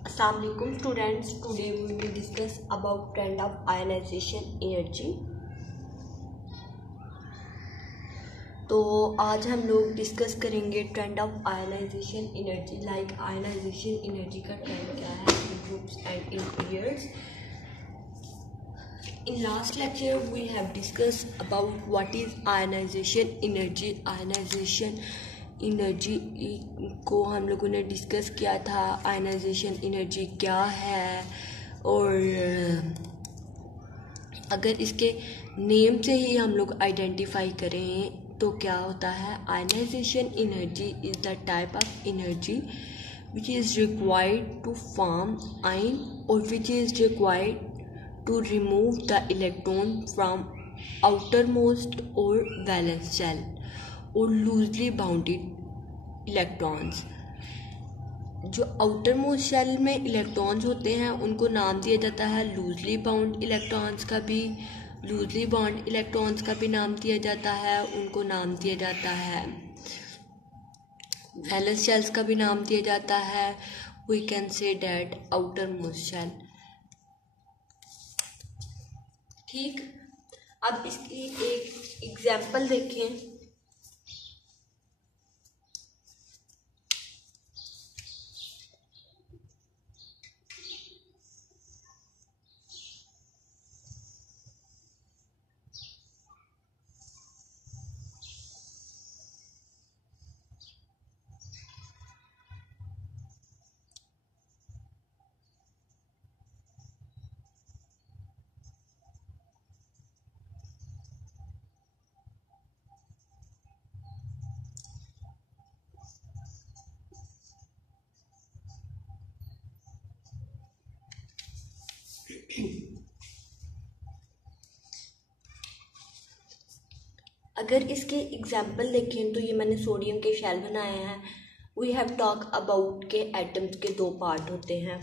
Assalamualaikum students. Today we will discuss about trend of ionization energy. तो आज हम लोग डिस्कस करेंगे trend of ionisation energy. Like ionisation energy का trend क्या है in groups and in periods. In last lecture we have discussed about what is ionization energy. Ionization energy को हम लोगों ने डिस्कस किया था. आयनाइजेशन एनर्जी क्या है, और अगर इसके नेम से ही हम लोग आइडेंटिफाई करें तो क्या होता है. Ionisation energy is the type of energy which is required to form ion और which is required to remove the electron from outermost or valence shell or loosely bounded electrons. जो outermost shell में electrons होते हैं उनको नाम दिया जाता है लूजली बाउंड इलेक्ट्रॉन्स का भी. लूजली बाउंड इलेक्ट्रॉन्स का भी नाम दिया जाता है, उनको नाम दिया जाता है वैलेंस शेल्स का भी नाम दिया जाता है. We can say that outermost shell. ठीक, अब इसकी एक एग्जाम्पल देखें. अगर इसके एग्जाम्पल देखें तो ये मैंने सोडियम के शेल बनाए हैं. वी हैव टॉक अबाउट के एटम्स के दो पार्ट होते हैं.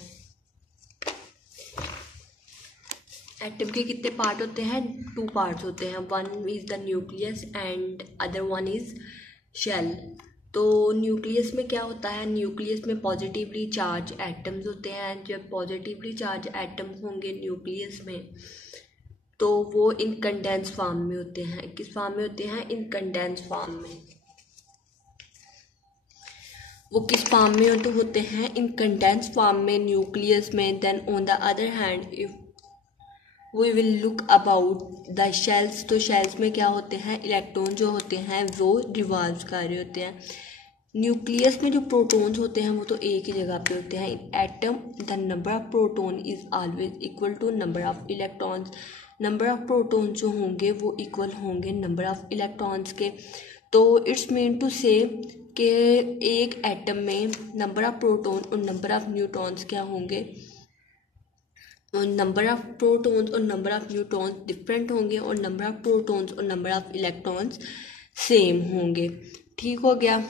एटम के कितने पार्ट होते हैं? टू पार्ट्स होते हैं. One is the nucleus and other one is shell. तो न्यूक्लियस में क्या होता है? न्यूक्लियस में पॉजिटिवली चार्ज एटम्स होते हैं. जब पॉजिटिवली चार्ज एटम्स होंगे न्यूक्लियस में तो वो इन कंडेंस फॉर्म में होते हैं. किस फॉर्म में होते हैं? इन कंडेंस फॉर्म में. वो किस फॉर्म में तो होते हैं? इन कंडेंस फॉर्म में न्यूक्लियस में. Then on the other hand if we will look about the shells, तो शेल्स में क्या होते हैं? इलेक्ट्रॉन जो होते हैं वो रिवॉल्व कर रहे होते हैं. न्यूक्लियस में जो प्रोटॉन्स होते हैं वो तो एक ही जगह पे होते हैं. In atom the number of proton is always equal to number of electrons. Number of protons जो होंगे वो इक्वल होंगे नंबर ऑफ इलेक्ट्रॉन्स के. तो इट्स मीन टू से कि एक एटम में नंबर ऑफ प्रोटॉन और नंबर ऑफ न्यूट्रॉन्स क्या होंगे? नंबर ऑफ प्रोटॉन्स और नंबर ऑफ न्यूट्रॉन्स डिफरेंट होंगे और नंबर ऑफ प्रोटॉन्स और नंबर ऑफ इलेक्ट्रॉन्स सेम होंगे. ठीक हो गया.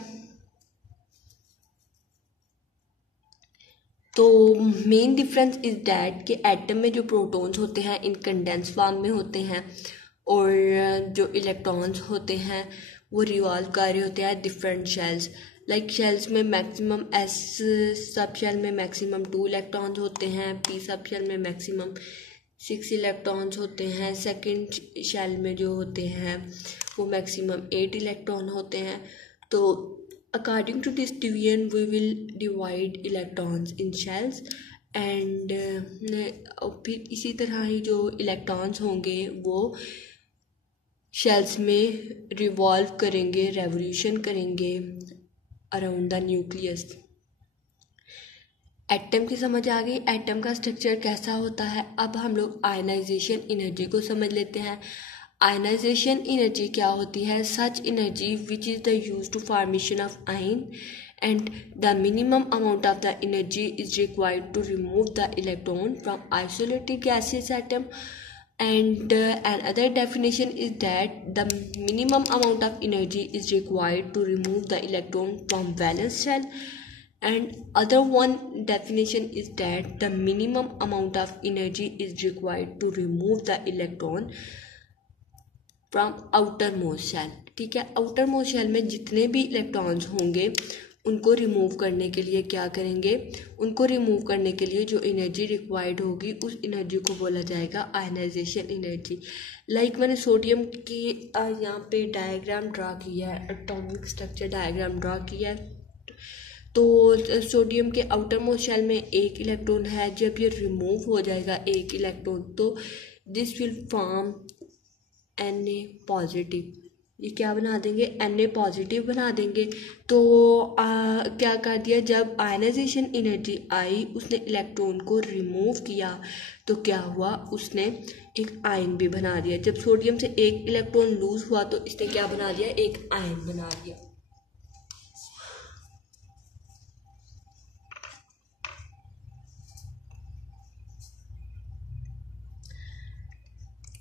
तो मेन डिफरेंस इज डैट कि एटम में जो प्रोटॉन्स होते हैं इन कंडेंस फॉर्म में होते हैं और जो इलेक्ट्रॉन्स होते हैं वो रिवॉल्व कर रहे होते हैं डिफरेंट शेल्स. लाइक शेल्स में मैक्सिमम एस सब शेल में मैक्सिमम 2 इलेक्ट्रॉन्स होते हैं. पी सब शेल में मैक्सिमम 6 इलेक्ट्रॉन्स होते हैं. सेकंड शेल में जो होते हैं वो मैक्सिमम 8 इलेक्ट्रॉन होते हैं. तो according to this division we will divide electrons in shells and फिर इसी तरह ही जो इलेक्ट्रॉन्स होंगे वो शेल्स में रिवॉल्व करेंगे, रेवोल्यूशन करेंगे अराउंड द न्यूक्लियस. एटम की समझ आ गई. एटम का स्ट्रक्चर कैसा होता है. अब हम लोग आयनाइजेशन एनर्जी को समझ लेते हैं. आयनाइजेशन एनर्जी क्या होती है? Such energy which is the use to formation of ion and the minimum amount of the energy is required to remove the electron from isolated gases atom. And another definition is that the minimum amount of energy is required to remove the electron from valence shell. And other one definition is that the minimum amount of energy is required to remove the electron from outermost shell. ठीक है, outer most shell में जितने भी electrons होंगे उनको remove करने के लिए क्या करेंगे, उनको रिमूव करने के लिए जो एनर्जी रिक्वायर्ड होगी उस एनर्जी को बोला जाएगा आयनाइजेशन एनर्जी। लाइक मैंने सोडियम की यहाँ पे डायग्राम ड्रा किया है, एटॉमिक स्ट्रक्चर डायग्राम ड्रा किया है। तो सोडियम के आउटर मोस्ट शेल में एक इलेक्ट्रॉन है, जब ये रिमूव हो जाएगा एक इलेक्ट्रॉन तो this will form Na positive. ये क्या बना देंगे, Na पॉजिटिव बना देंगे। तो क्या कर दिया, जब आयनाइजेशन एनर्जी आई उसने इलेक्ट्रॉन को रिमूव किया तो क्या हुआ, उसने एक आयन भी बना दिया। जब सोडियम से एक इलेक्ट्रॉन लूज हुआ तो इसने क्या बना दिया, एक आयन बना दिया।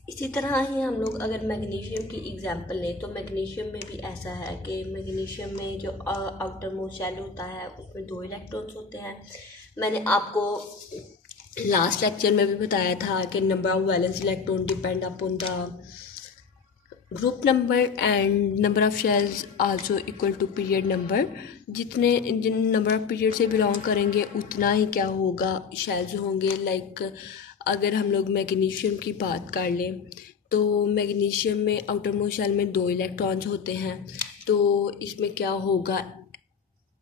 इसी तरह ही हम लोग अगर मैग्नीशियम की एग्जांपल लें तो मैग्नीशियम में भी ऐसा है कि मैग्नीशियम में जो आउटर मोस्ट शेल होता है उसमें 2 इलेक्ट्रॉन्स होते हैं। मैंने आपको लास्ट लेक्चर में भी बताया था कि number of valence electron depend upon the group number and number of shells also equal to period number. जिन नंबर ऑफ पीरियड से बिलोंग करेंगे उतना ही क्या होगा, शेल्स होंगे। लाइक अगर हम लोग मैग्नीशियम की बात कर लें तो मैग्नीशियम में आउटर मोस्ट शेल में 2 इलेक्ट्रॉन्स होते हैं। तो इसमें क्या होगा,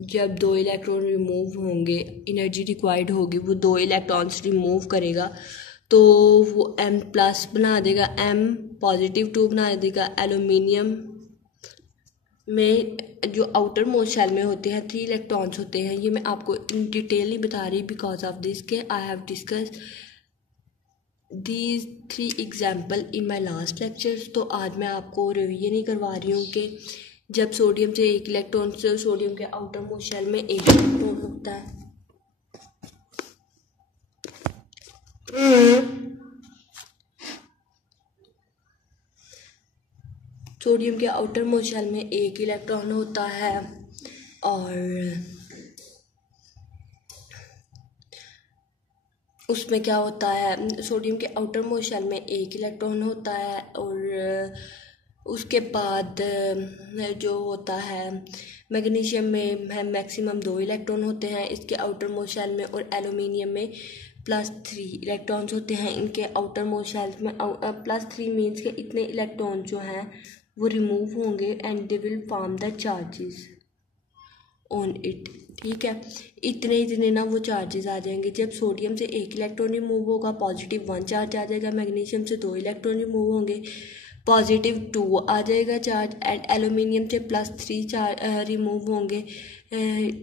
जब 2 इलेक्ट्रॉन रिमूव होंगे, एनर्जी रिक्वायर्ड होगी, वो 2 इलेक्ट्रॉन्स रिमूव करेगा तो वो M प्लस बना देगा, M पॉजिटिव 2 बना देगा। एल्यूमिनियम में जो आउटर मोस्ट शेल में होते हैं 3 इलेक्ट्रॉन्स होते हैं। ये मैं आपको इन डिटेल नहीं बता रही बिकॉज ऑफ दिस के I have discuss these 3 example in my last lectures. तो आज मैं आपको रिवीजन ही करवा रही हूँ कि जब सोडियम से एक इलेक्ट्रॉन से सोडियम के आउटर मोस्ट शेल में एक इलेक्ट्रॉन होता है, सोडियम के आउटर मोस्ट शेल में एक इलेक्ट्रॉन होता है और उसमें क्या होता है, सोडियम के आउटर मोस्ट शेल में एक इलेक्ट्रॉन होता है और उसके बाद जो होता है मैग्नीशियम में है मैक्सिमम 2 इलेक्ट्रॉन होते हैं इसके आउटर मोस्ट शेल में, और एल्यूमिनियम में +3 इलेक्ट्रॉन्स होते हैं इनके आउटर मोस्ट शेल में। +3 मीन्स के इतने इलेक्ट्रॉन जो हैं वो रिमूव होंगे and they will form the charges on it. ठीक है, इतने ना वो चार्जेस आ जाएंगे। जब सोडियम से एक इलेक्ट्रॉन रिमूव होगा +1 चार्ज आ जाएगा, मैग्नीशियम से 2 इलेक्ट्रॉन रिमूव होंगे +2 आ जाएगा चार्ज, एंड एल्यूमिनियम से +3 चार्ज रिमूव होंगे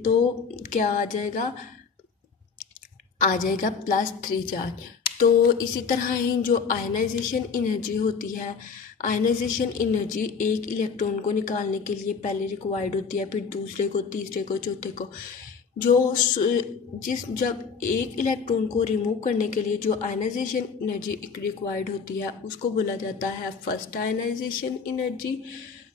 तो क्या आ जाएगा +3 चार्ज। तो इसी तरह ही जो आयनाइजेशन एनर्जी होती है, आयनाइजेशन एनर्जी एक इलेक्ट्रॉन को निकालने के लिए पहले रिक्वायर्ड होती है, फिर दूसरे को, तीसरे को, चौथे को। जब एक इलेक्ट्रॉन को रिमूव करने के लिए जो आयनाइजेशन एनर्जी रिक्वायर्ड होती है उसको बोला जाता है फर्स्ट आयनाइजेशन एनर्जी।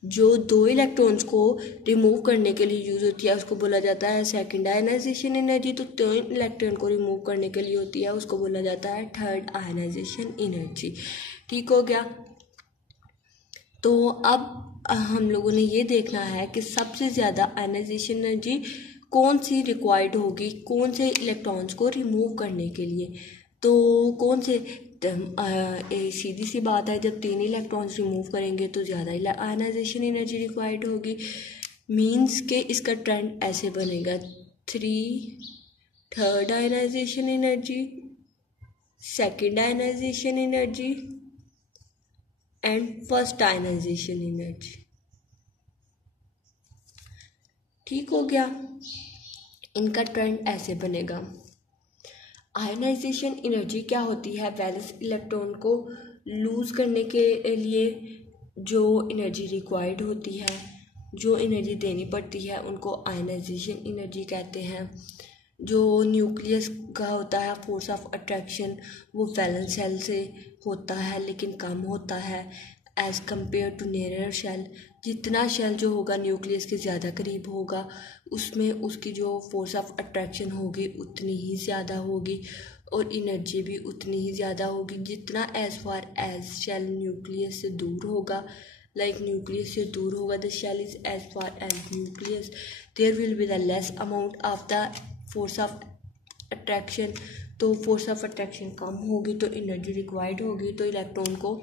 जो 2 इलेक्ट्रॉन्स को रिमूव करने के लिए यूज़ होती है उसको बोला जाता है सेकंड आयनाइजेशन एनर्जी। तो 3 इलेक्ट्रॉन को रिमूव करने के लिए होती है उसको बोला जाता है थर्ड आयनाइजेशन एनर्जी। ठीक हो गया। तो अब हम लोगों ने ये देखना है कि सबसे ज़्यादा आयनाइजेशन एनर्जी कौन सी रिक्वायर्ड होगी कौन से इलेक्ट्रॉन्स को रिमूव करने के लिए। तो कौन से, सीधी सी बात है, जब 3 इलेक्ट्रॉन्स रिमूव करेंगे तो ज़्यादा आयनाइजेशन एनर्जी रिक्वायर्ड होगी। मीन्स के इसका ट्रेंड ऐसे बनेगा 3 third ionization energy, second ionization energy and first ionization energy. ठीक हो गया, इनका ट्रेंड ऐसे बनेगा। आयनाइजेशन एनर्जी क्या होती है, वैलेंस इलेक्ट्रॉन को लूज़ करने के लिए जो एनर्जी रिक्वायर्ड होती है, जो एनर्जी देनी पड़ती है उनको आयनाइजेशन एनर्जी कहते हैं। जो न्यूक्लियस का होता है फोर्स ऑफ अट्रैक्शन वो वैलेंस शेल से होता है लेकिन कम होता है as compare to nearer shell. जितना शेल जो होगा न्यूक्लियस के ज़्यादा करीब होगा उसमें उसकी जो फोर्स ऑफ अट्रैक्शन होगी उतनी ही ज़्यादा होगी और एनर्जी भी उतनी ही ज़्यादा होगी। जितना as far as shell nucleus से दूर होगा लाइक न्यूक्लियस से दूर होगा, the shell is as far as nucleus, there will be the less amount of the force of attraction. तो फोर्स ऑफ अट्रैक्शन कम होगी तो एनर्जी रिक्वायर्ड होगी, तो इलेक्ट्रॉन को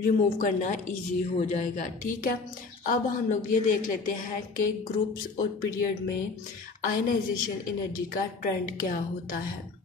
रिमूव करना इजी हो जाएगा। ठीक है, अब हम लोग ये देख लेते हैं कि ग्रुप्स और पीरियड में आयनाइजेशन एनर्जी का ट्रेंड क्या होता है।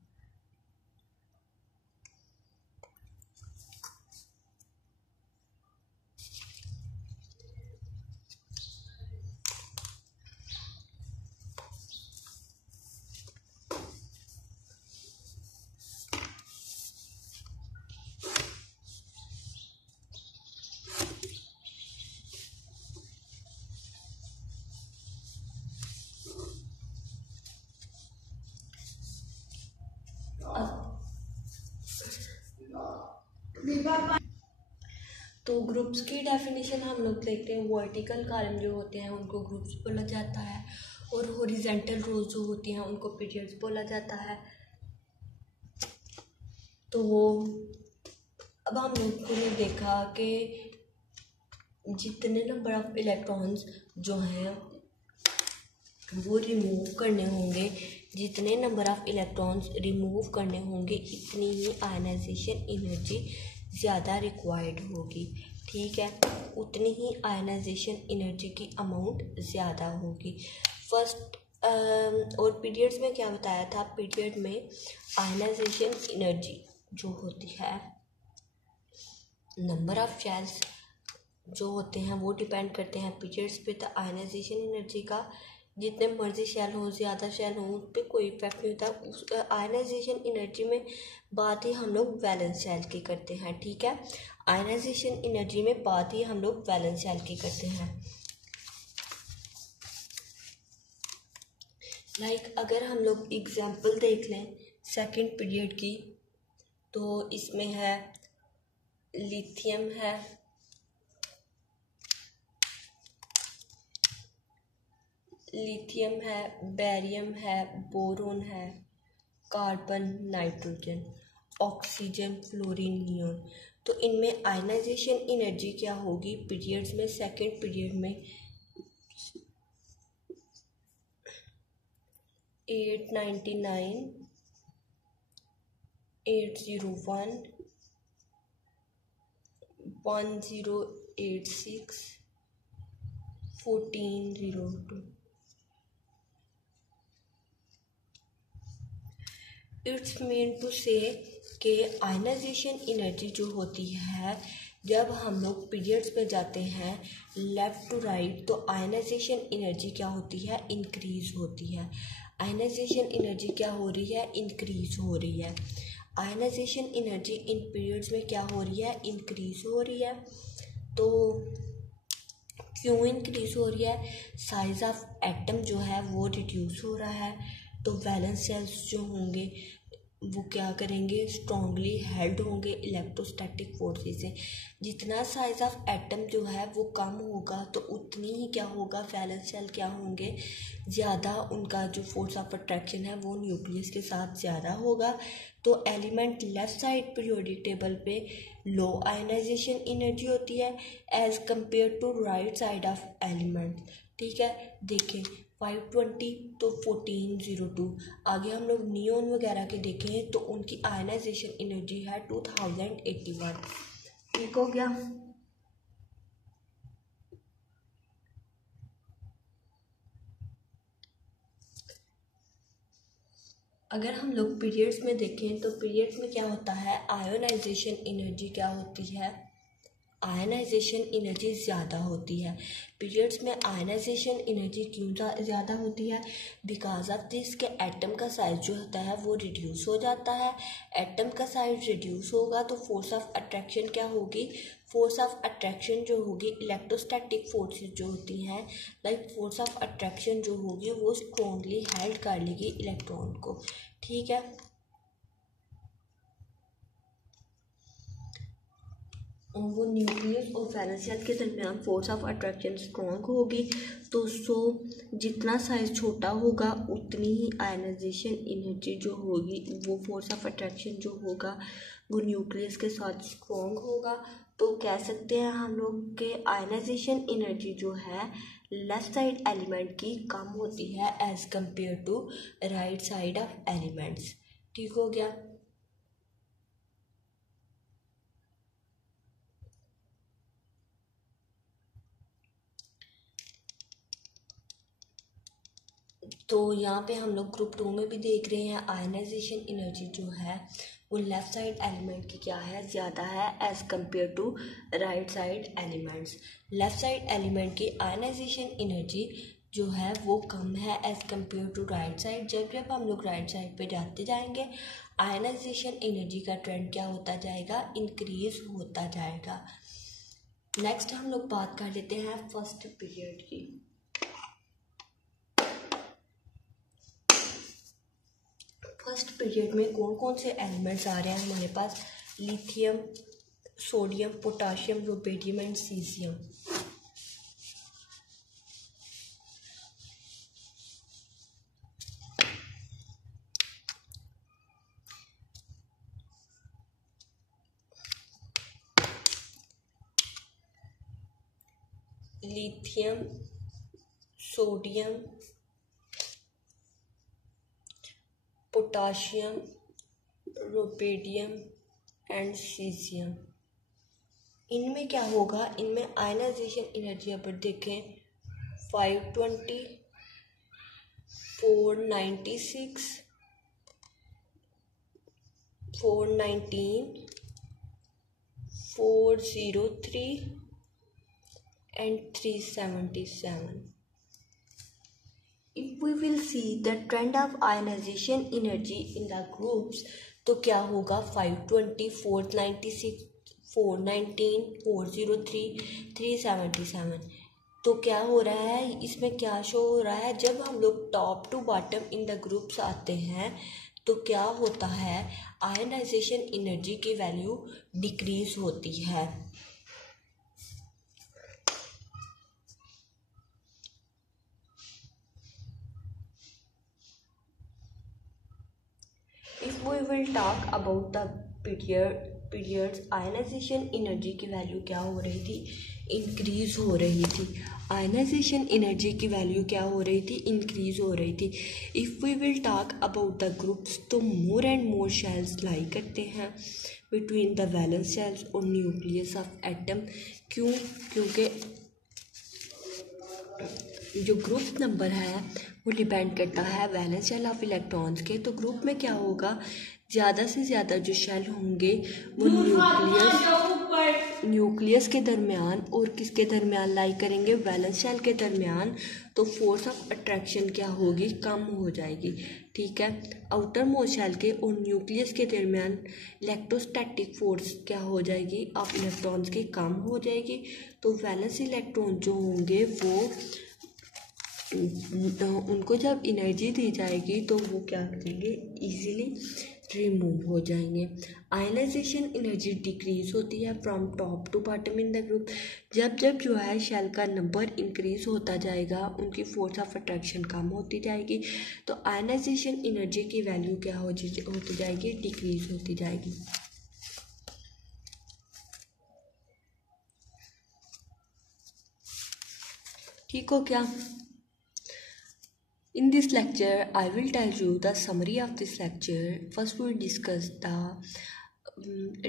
तो ग्रुप्स की डेफिनेशन हम लोग देखते हैं, वर्टिकल कॉलम जो होते हैं उनको ग्रुप्स बोला जाता है, और हॉरिजॉन्टल रोज जो होती हैं उनको पीरियड्स बोला जाता है। तो अब हम लोग ने देखा कि जितने नंबर ऑफ इलेक्ट्रॉन्स जो हैं वो रिमूव करने होंगे, जितने नंबर ऑफ इलेक्ट्रॉन्स रिमूव करने होंगे इतनी ही आयनाइजेशन एनर्जी ज़्यादा रिक्वायर्ड होगी। ठीक है, उतनी ही आयनाइजेशन एनर्जी की अमाउंट ज़्यादा होगी। फर्स्ट और पीरियड्स में क्या बताया था, पीरियड में आयनाइजेशन एनर्जी जो होती है, नंबर ऑफ शेल्स जो होते हैं वो डिपेंड करते हैं पीरियड्स पे। तो आयनाइजेशन एनर्जी का जितने मर्जी शेल हो, ज़्यादा शेल हो, उस पर कोई इफेक्ट नहीं होता। उस आयनाइजेशन एनर्जी में बात ही हम लोग वैलेंस शेल की करते हैं। ठीक है, आयनाइजेशन एनर्जी में बात ही हम लोग वैलेंस शेल की करते हैं। लाइक अगर हम लोग एग्जांपल देख लें सेकंड पीरियड की, तो इसमें है लिथियम है, बेरियम है, बोरोन है, carbon, nitrogen, oxygen, fluorine, neon. तो इनमें आयनाइजेशन एनर्जी क्या होगी पीरियड्स में, सेकंड पीरियड में 899, 801, 1086, 1402। इट्स मीन टू से कि आयनाइजेशन एनर्जी जो होती है, जब हम लोग पीरियड्स में जाते हैं लेफ़्ट टू राइट, तो आयनाइजेशन एनर्जी क्या होती है, इंक्रीज होती है। आयनाइजेशन एनर्जी क्या हो रही है, इंक्रीज हो रही है। आयनाइजेशन एनर्जी इन पीरियड्स में क्या हो रही है, इंक्रीज हो रही है। तो क्यों इंक्रीज हो रही है, साइज ऑफ एटम जो है वो रिड्यूस हो रहा है, तो वैलेंस शेल्स जो होंगे वो क्या करेंगे, स्ट्रॉन्गली हेल्ड होंगे इलेक्ट्रोस्टैटिक फोर्सेस से। जितना साइज ऑफ एटम जो है वो कम होगा तो उतनी ही क्या होगा, वैलेंस शेल क्या होंगे, ज़्यादा उनका जो फोर्स ऑफ अट्रैक्शन है वो न्यूक्लियस के साथ ज़्यादा होगा। तो element left side periodic table पे लो आयनाइजेशन एनर्जी होती है as compare to right side of element. ठीक है, देखें 520 तो 1402। आगे हम लोग नियोन वगैरह के देखें तो उनकी आयनाइजेशन एनर्जी है 2081। ठीक हो गया। अगर हम लोग पीरियड्स में देखें तो पीरियड्स में क्या होता है, आयोनाइजेशन एनर्जी क्या होती है, आयनाइजेशन एनर्जी ज़्यादा होती है। पीरियड्स में आयनाइजेशन एनर्जी क्यों ज़्यादा होती है, बिकॉज ऑफ दिस के एटम का साइज जो होता है वो रिड्यूस हो जाता है। एटम का साइज रिड्यूस होगा तो फोर्स ऑफ अट्रैक्शन क्या होगी, फोर्स ऑफ अट्रैक्शन जो होगी, इलेक्ट्रोस्टैटिक फोर्सेस जो होती हैं, लाइक फोर्स ऑफ अट्रैक्शन जो होगी वो स्ट्रॉन्गली हेल्ड कर लेगी इलेक्ट्रॉन को। ठीक है, वो न्यूक्लियस और वैलेंस शेल के दरमियान फोर्स ऑफ अट्रैक्शन स्ट्रॉन्ग होगी। तो जितना साइज छोटा होगा उतनी ही आयनाइजेशन एनर्जी जो होगी, वो फोर्स ऑफ अट्रैक्शन जो होगा वो न्यूक्लियस के साथ स्ट्रॉन्ग होगा। तो कह सकते हैं हम लोग के आयनाइजेशन एनर्जी जो है लेफ्ट साइड एलिमेंट की कम होती है as compare to right side of elements. ठीक हो गया। तो यहाँ पे हम लोग ग्रुप 2 में भी देख रहे हैं आयनाइजेशन एनर्जी जो है वो लेफ्ट साइड एलिमेंट की क्या है, ज़्यादा है as compare to right side elements. Left side element की आयनाइजेशन एनर्जी जो है वो कम है as compare to right side. जब जब हम लोग राइट साइड पे जाते जाएंगे आयनाइजेशन एनर्जी का ट्रेंड क्या होता जाएगा, इंक्रीज होता जाएगा। नेक्स्ट हम लोग बात कर लेते हैं फर्स्ट पीरियड की। फर्स्ट पीरियड में कौन कौन से एलिमेंट्स आ रहे हैं हमारे पास, lithium, sodium, potassium, rubidium and caesium. Lithium, sodium, potassium, rubidium and caesium. इनमें क्या होगा, इनमें आयनाइजेशन एनर्जी अपन देखें 520, 496, 419, 403 and 377. If we will see the trend of ionization energy in the groups, तो क्या होगा 520, 496, 419, 403, 377। तो क्या हो रहा है इसमें, क्या शो हो रहा है, जब हम लोग top to bottom in the groups आते हैं तो क्या होता है, आयनाइजेशन एनर्जी की वैल्यू डिक्रीज होती है। If we will talk about the periods, ionisation energy की वैल्यू क्या हो रही थी, इंक्रीज हो रही थी। आयनाइजेशन एनर्जी की वैल्यू क्या हो रही थी, इंक्रीज हो रही थी। If we will talk about the groups, तो more and more shells lie करते हैं बिटवीन द वैलेंस शेल्स और न्यूक्लियस ऑफ एटम। क्यों, क्योंकि जो ग्रुप नंबर है वो डिपेंड करता है वैलेंस शेल ऑफ इलेक्ट्रॉन्स के। तो ग्रुप में क्या होगा, ज़्यादा से ज़्यादा जो शेल होंगे वो न्यूक्लियस के दरमियान और किसके दरमियान लाई करेंगे, वैलेंस शेल के दरमियान। तो फोर्स ऑफ अट्रैक्शन क्या होगी, कम हो जाएगी। ठीक है, आउटर मोस्ट शेल के और न्यूक्लियस के दरमियान इलेक्ट्रोस्टैटिक फोर्स क्या हो जाएगी, ऑफ इलेक्ट्रॉन्स की कम हो जाएगी। तो वैलेंस इलेक्ट्रॉन जो होंगे वो उनको जब एनर्जी दी जाएगी तो वो क्या करेंगे, इजीली रिमूव हो जाएंगे। आयनाइजेशन एनर्जी डिक्रीज होती है from top to bottom in the group. जब जब जो है शेल का नंबर इंक्रीज होता जाएगा उनकी फोर्स ऑफ अट्रैक्शन कम होती जाएगी, तो आयनाइजेशन एनर्जी की वैल्यू क्या होती जाएगी, डिक्रीज होती जाएगी। ठीक हो क्या। In this lecture, I will tell you the summary of this lecture. First, we will discuss the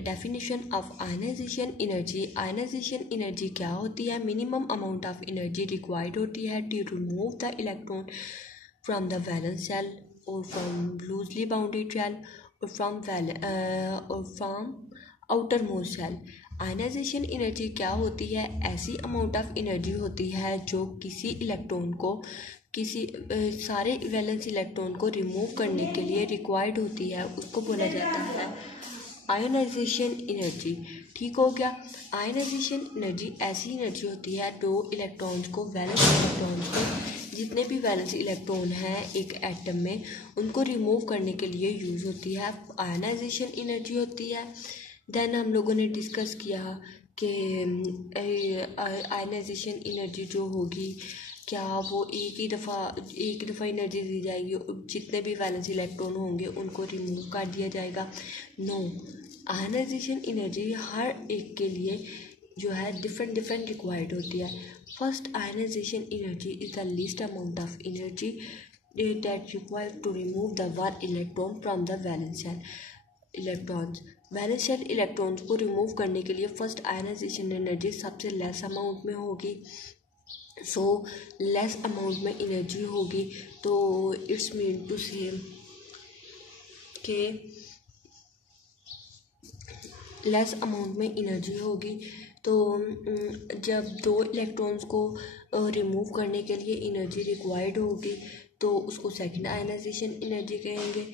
definition of ionization energy. Ionization energy क्या होती है, minimum amount of energy required होती है to remove the electron from the valence shell or from loosely bounded shell or from outermost shell. Ionisation energy क्या होती है, ऐसी amount of energy होती है जो किसी इलेक्ट्रॉन को सारे वैलेंस इलेक्ट्रॉन को रिमूव करने के लिए रिक्वायर्ड होती है, उसको बोला जाता है आयनाइजेशन एनर्जी। ठीक हो गया। आयनाइजेशन एनर्जी ऐसी एनर्जी होती है जो इलेक्ट्रॉन्स को, वैलेंस इलेक्ट्रॉन्स को, जितने भी वैलेंस इलेक्ट्रॉन हैं एक एटम में, उनको रिमूव करने के लिए यूज़ होती है, आयनाइजेशन एनर्जी होती है। देन हम लोगों ने डिस्कस किया कि आयनाइजेशन एनर्जी जो होगी क्या वो एक ही दफ़ा एनर्जी दी जाएगी, जितने भी वैलेंस इलेक्ट्रॉन होंगे उनको रिमूव कर दिया जाएगा? नो, आयनाइजेशन एनर्जी हर एक के लिए जो है डिफरेंट डिफरेंट रिक्वायर्ड होती है। First ionization energy is the least amount of energy that required to remove the one electron from the valence shell. Electrons, valence shell electrons को रिमूव करने के लिए फर्स्ट आयनाइजेशन एनर्जी सबसे less amount में होगी। So less amount में energy होगी तो इट्स मीन टू से कि लेस अमाउंट में एनर्जी होगी। तो जब दो इलेक्ट्रॉन्स को रिमूव करने के लिए एनर्जी रिक्वायर्ड होगी तो उसको सेकंड आयनाइजेशन एनर्जी कहेंगे।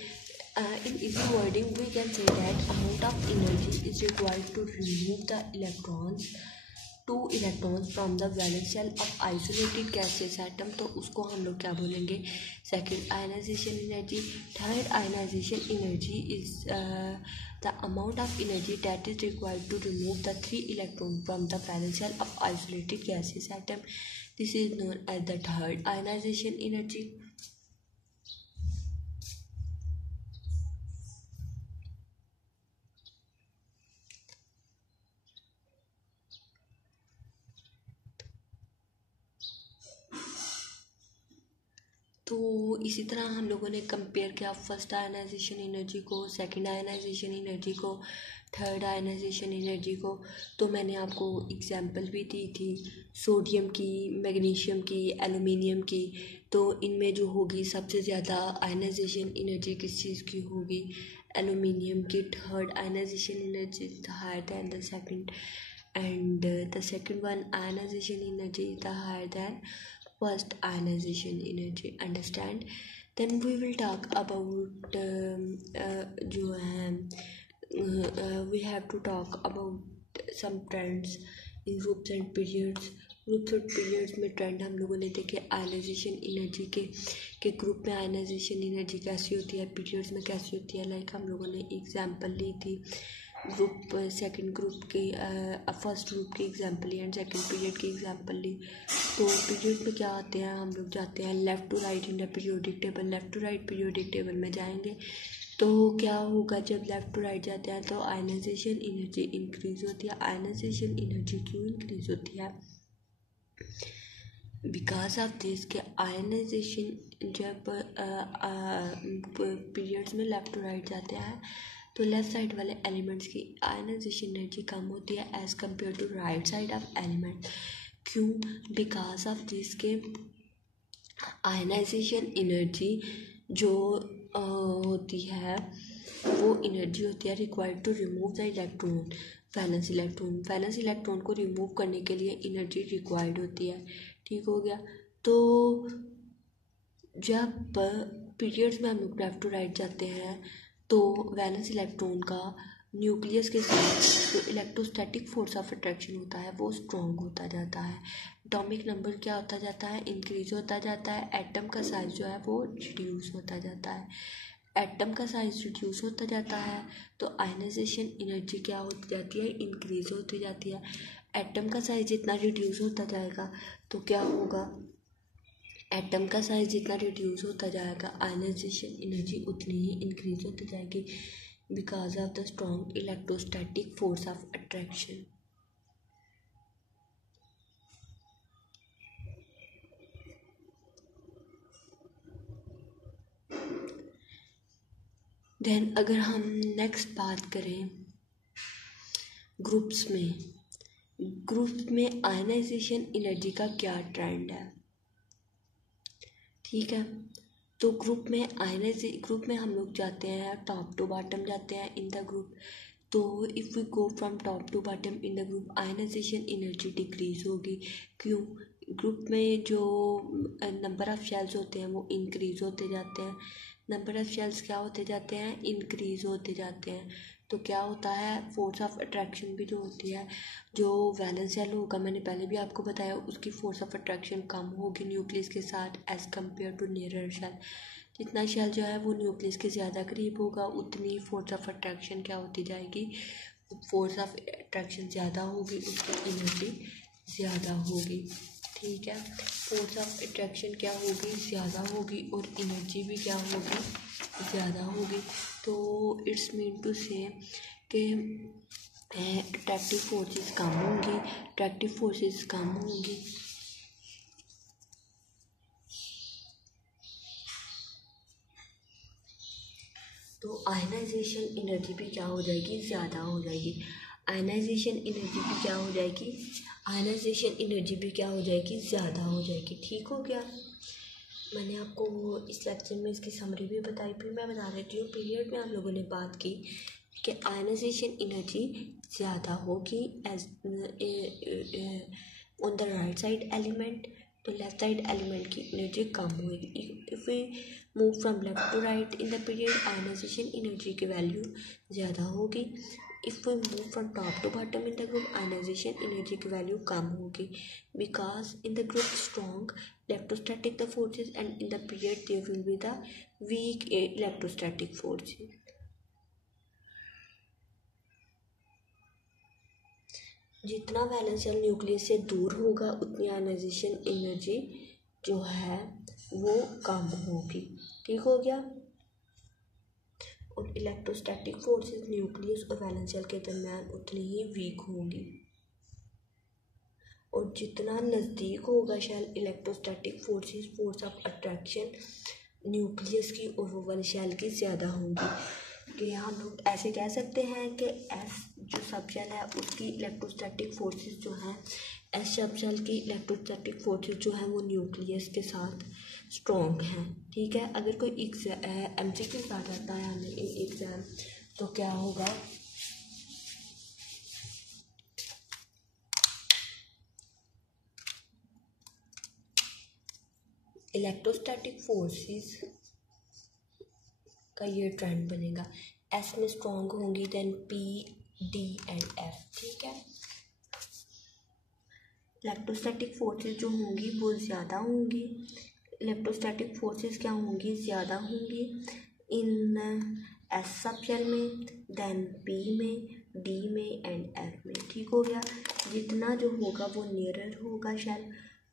In easy wording, we can say that amount of energy is required to remove the two electrons from the valence shell of isolated gaseous atom, तो उसको हम लोग क्या बोलेंगे? Second ionization energy. Third ionization energy is the amount of energy that is required to remove the 3 electrons from the valence shell of isolated gaseous atom. This is known as the third ionization energy. तो इसी तरह हम लोगों ने compare किया first ionization energy को, second ionization energy को, third ionization energy को। तो मैंने आपको एग्जांपल भी दी थी सोडियम की, मैग्नीशियम की, एल्युमिनियम की। तो इनमें जो होगी सबसे ज़्यादा आयनाइजेशन एनर्जी किस चीज़ की होगी? एल्युमिनियम की। Third ionization energy higher than the second, and the second one ionization energy is the higher than first ionization energy. Understand? Then we will talk about जो है we have to talk about some trends in groups and periods. Groups और periods में trend हम लोगों ने देखे ionization energy के group में आयनाइजेशन एनर्जी कैसी होती है, पीरियड्स में कैसी होती है। लाइक हम लोगों ने एग्जांपल ली थी ग्रुप सेकंड ग्रुप के फर्स्ट ग्रुप की एग्जांपल ली एंड सेकंड पीरियड की एग्जांपल ली। तो पीरियड में क्या आते हैं, हम लोग जाते हैं left to right in the periodic table. Left to right periodic table में जाएंगे तो क्या होगा, जब लेफ़्ट टू राइट जाते हैं तो आयनाइजेशन एनर्जी इंक्रीज़ होती है। आयनाइजेशन एनर्जी क्यों इंक्रीज़ होती है? बिकॉज ऑफ दिस के आयनाइजेशन जब पीरियड्स में लेफ़्ट टू राइट जाते हैं तो लेफ़्ट साइड वाले एलिमेंट्स की आयनाइजेशन एनर्जी कम होती है as compare to right side of element. क्यों? बिकॉज ऑफ दिस के आयनाइजेशन एनर्जी जो होती है वो एनर्जी होती है required to remove the electron, valence electron. Valence electron को रिमूव करने के लिए एनर्जी रिक्वायर्ड होती है। ठीक हो गया। तो जब पीरियड्स में हम लोग लेफ्ट टू राइट जाते हैं तो वैलेंस इलेक्ट्रॉन का न्यूक्लियस के साथ जो इलेक्ट्रोस्टैटिक फोर्स ऑफ अट्रैक्शन होता है वो स्ट्रॉन्ग होता जाता है। एटॉमिक नंबर क्या होता जाता है? इंक्रीज होता जाता है। एटम का साइज जो है वो रिड्यूस होता जाता है। एटम का साइज रिड्यूस होता जाता है तो आयनाइजेशन एनर्जी क्या होती जाती है? इंक्रीज होती जाती है। एटम का साइज जितना रिड्यूस होता जाएगा तो क्या होगा? एटम का साइज जितना रिड्यूस होता जाएगा आयनाइजेशन एनर्जी उतनी ही इंक्रीज होती जाएगी because of the strong electrostatic force of attraction. Then अगर हम नेक्स्ट बात करें ग्रुप्स में आयनाइजेशन एनर्जी का क्या ट्रेंड है? ठीक है, तो ग्रुप में हम लोग जाते हैं टॉप टू बॉटम जाते हैं इन द ग्रुप। तो if we go from top to bottom in the group ionization energy decrease होगी। क्यों? ग्रुप में जो नंबर ऑफ़ शेल्स होते हैं वो इंक्रीज़ होते जाते हैं। नंबर ऑफ़ शेल्स क्या होते जाते हैं? इंक्रीज़ होते जाते हैं। तो क्या होता है? फोर्स ऑफ अट्रैक्शन भी जो होती है, जो वैलेंस शेल होगा मैंने पहले भी आपको बताया, उसकी फोर्स ऑफ अट्रैक्शन कम होगी न्यूक्लियस के साथ as compare to nearer shell. जितना शेल जो है वो न्यूक्लियस के ज़्यादा करीब होगा उतनी फोर्स ऑफ अट्रैक्शन क्या होती जाएगी? फोर्स ऑफ अट्रैक्शन ज़्यादा होगी, उसकी एनर्जी ज़्यादा होगी। ठीक है। फोर्स ऑफ अट्रैक्शन क्या होगी, ज़्यादा होगी, और एनर्जी भी क्या होगी, ज़्यादा होगी। तो इट्स मीन टू से कि अट्रैक्टिव फोर्सेस कम होंगी, अट्रैक्टिव फोर्सेस कम होंगी तो आयनाइजेशन एनर्जी भी क्या हो जाएगी, ज़्यादा हो जाएगी। आयनाइजेशन एनर्जी भी क्या हो जाएगी, आयनाइजेशन एनर्जी भी क्या हो जाएगी, ज़्यादा हो जाएगी। ठीक हो गया। मैंने आपको इस लेक्चर में इसकी समरी भी बताई, फिर मैं बता देती हूँ। पीरियड में हम लोगों ने बात की कि आयनाइजेशन एनर्जी ज़्यादा होगी as on the right side element, तो लेफ्ट साइड एलिमेंट की एनर्जी कम होगी। If we move from left to right in the period, ionization energy की वैल्यू ज़्यादा होगी। If we move from top to bottom in the group, ionization energy की value कम होगी, because in the group strong electrostatic the forces and in the period there will be the weak electrostatic forces. जितना valence shell nucleus से दूर होगा उतनी ionization energy जो है वो कम होगी। ठीक हो गया। और इलेक्ट्रोस्टैटिक फोर्सेस न्यूक्लियस और वैलेंस शेल के दरमियान उतनी ही वीक होंगी। और जितना नज़दीक होगा shell electrostatic forces, force of attraction nucleus की और वो वाली शेल की ज़्यादा होंगी। कि हम लोग ऐसे कह सकते हैं कि एस जो सब शेल है उसकी इलेक्ट्रोस्टैटिक फोर्सेस जो हैं, एस सब शेल की इलेक्ट्रोस्टैटिक फोर्सेस जो हैं वो न्यूक्लियस के साथ स्ट्रॉन्ग हैं। ठीक है। अगर कोई MCQ आ जाता है हमें एग्ज़ाम, तो क्या होगा, इलेक्ट्रोस्टैटिक फोर्सेस का ये ट्रेंड बनेगा, एस में स्ट्रॉन्ग होंगी then P, D and F. ठीक है। इलेक्ट्रोस्टैटिक फोर्सेस जो होंगी वो ज़्यादा होंगी, इलेक्ट्रोस्टैटिक फोर्सेस क्या होंगी, ज़्यादा होंगी इन एस सब शेल में, देन पी में, डी में एंड एफ में। ठीक हो गया। जितना जो होगा वो नियरर होगा शेल,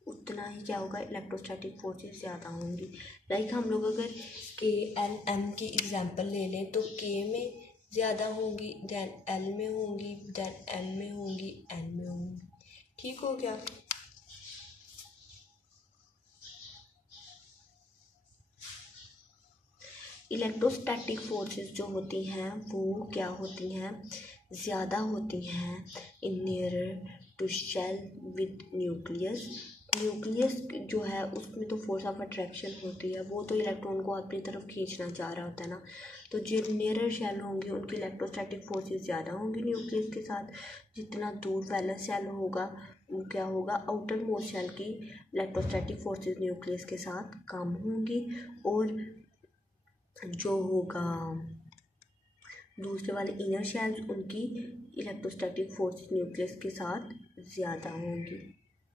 उतना ही क्या होगा, इलेक्ट्रोस्टैटिक फोर्सेस ज़्यादा होंगी। लाइक हम लोग अगर के एल एम की एग्जांपल ले लें तो के में ज़्यादा होंगी, देन एल में होंगी, देन एल में होंगी, एन में होंगी। ठीक हो गया। इलेक्ट्रोस्टैटिक फोर्सेस जो होती हैं वो क्या होती हैं, ज़्यादा होती हैं in nearer to shell with nucleus. Nucleus जो है उसमें तो फोर्स ऑफ अट्रैक्शन होती है, वो तो इलेक्ट्रॉन को अपनी तरफ खींचना चाह रहा होता है ना। तो जो नियरर शेल होंगी उनकी इलेक्ट्रोस्टैटिक फोर्सेस ज़्यादा होंगी न्यूक्लियस के साथ। जितना दूर वैलेंस शेल होगा वो क्या होगा, आउटर मोस्ट शेल की इलेक्ट्रोस्टैटिक फोर्सेस न्यूक्लियस के साथ कम होंगी। और जो होगा दूसरे वाले इनर शेल्स उनकी इलेक्ट्रोस्टैटिक फोर्सेस न्यूक्लियस के साथ ज़्यादा होंगी।